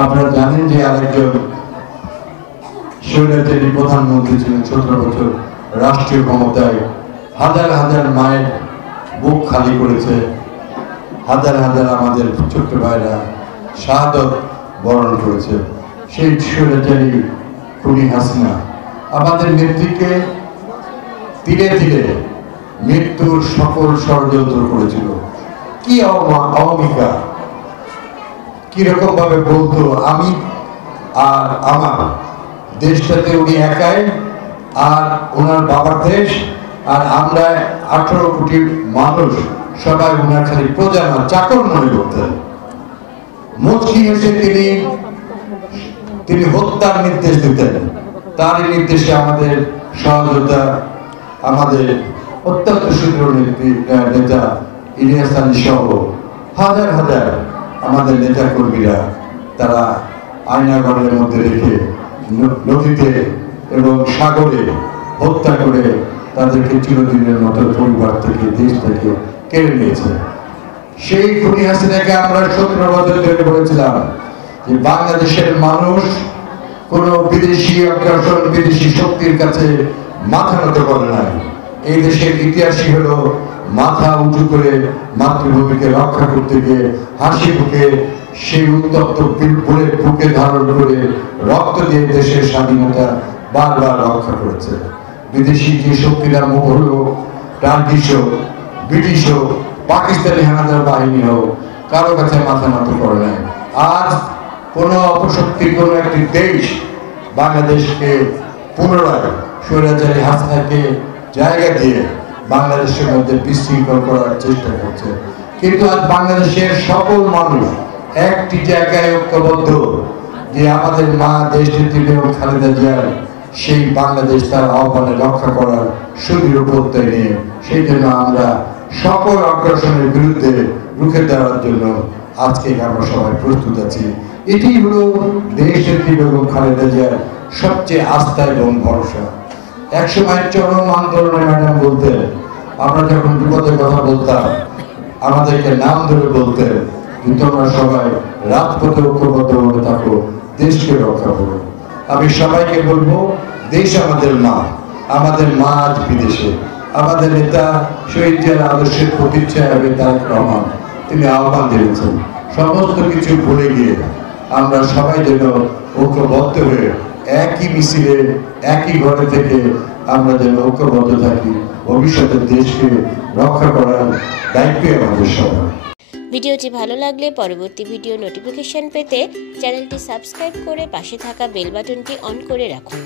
আপনারা জানেন যে আরেকজন স্বৈরাচারী প্রধানমন্ত্রী ছিলেন 17 বছর রাষ্ট্রীয় ক্ষমতায়, হাজার হাজার মায়ের বুক খালি করেছে, হাজার হাজার আমাদের ছোট্ট ভাইরা শাহাদত বরণ করেছে। সেই স্বৈরাচারী খুনি হাসিনা আমাদের নেত্রীকে ধীরে ধীরে মৃত্যুর সকল ষড়যন্ত্র করেছিল। কি অহমিকা, কিরকম ভাবে বলতো আমি আর আমার দেশটাতে উনি একাই, আর ওনার বাবার দেশ, আর আমরা 18 কোটি মানুষ সবাই ওনার খালি প্রজা না চাকর মনে করতেন। মুচকি হেসে তিনি হত্যার নির্দেশ দিতেন। তারই নির্দেশে আমাদের সহযোগিতা, আমাদের অত্যন্ত সুদৃঢ় নেতা ইলিয়াস আলী সহ হাজার হাজার আমাদের নেতা কর্মীরা তারা আয়নাঘরের মধ্যে রেখে নদীতে এবং সাগরে হত্যা করে তাদেরকে চিরদিনের মতো পরিবার থেকে, দেশ থেকে কেড়ে নিয়েছে। সেই খুনি হাসিনাকে আমরা 17 বছর ধরে বলেছিলাম যে বাংলাদেশের মানুষ কোন বিদেশি আগ্রাসন, বিদেশি শক্তির কাছে মাথা নত করে নাই। এই দেশের ইতিহাসই হলো মাথা উঁচু করে মাতৃভূমিকে রক্ষা করতে গিয়ে হাসি মুখে সেই উত্তপ্ত বুলেট বুকে ধারণ করে রক্ত দিয়ে দেশের স্বাধীনতা বারবার রক্ষা করেছে। বিদেশি যে শক্তিরা মুখ হলো, টার্কিশ হোক, ব্রিটিশ হোক, পাকিস্তানি হানাদার বাহিনী হোক, কারো কাছে মাথা নত করে নাই। আজ কোন অপশক্তির কোন একটি দেশ বাংলাদেশকে পুনরায় স্বৈরাচারী হাসিনাকে জায়গা দিয়ে বাংলাদেশের মধ্যে বিশৃঙ্খল করার চেষ্টা করছে। কিন্তু আজ বাংলাদেশের সকল মানুষ একটি জায়গায় ঐক্যবদ্ধ যে আমাদের মা দেশ নেত্রী বেগম খালেদা জিয়ার সেই বাংলাদেশ তার আহ্বানে রক্ষা করার সুদৃঢ় প্রত্যয় নিয়ে, সেই জন্য আমরা সকল আগ্রাসনের বিরুদ্ধে রুখে দাঁড়ার জন্য আজকে আমরা সবাই প্রস্তুত আছি। এটি হলো দেশ নেত্রী বেগম খালেদা জিয়ার সবচেয়ে আস্থা এবং ভরসা। একসময় চরম আন্দোলনে ম্যাডাম বলতেন, আমরা যখন বিপদের কথা বলতাম আমাদেরকে নাম ধরে বলতেন যে তোমরা সবাই রাজপথে ঐক্যবদ্ধ হয়ে থাকো, দেশকে রক্ষা করো। আমি সবাইকে বলবো, দেশ আমাদের মা, আমাদের মা আজ বিদেশে। আমাদের নেতা শহীদ জিয়ার আদর্শের প্রতিচ্ছায়া হবে তারেক রহমান, তিনি আহ্বান দিয়েছেন সমস্ত কিছু ভুলে গিয়ে আমরা সবাই যেন ঐক্যবদ্ধ হয়ে একই মিছিলে একই ঘরে থেকে আমরা যেন ঐক্যবদ্ধ থাকি, ভবিষ্যতের দেশকে রক্ষা করার দায়িত্ব আমাদের সবার। ভিডিওটি ভালো লাগলে পরবর্তী ভিডিও নোটিফিকেশন পেতে চ্যানেলটি সাবস্ক্রাইব করে পাশে থাকা বেল বাটনটি অন করে রাখুন।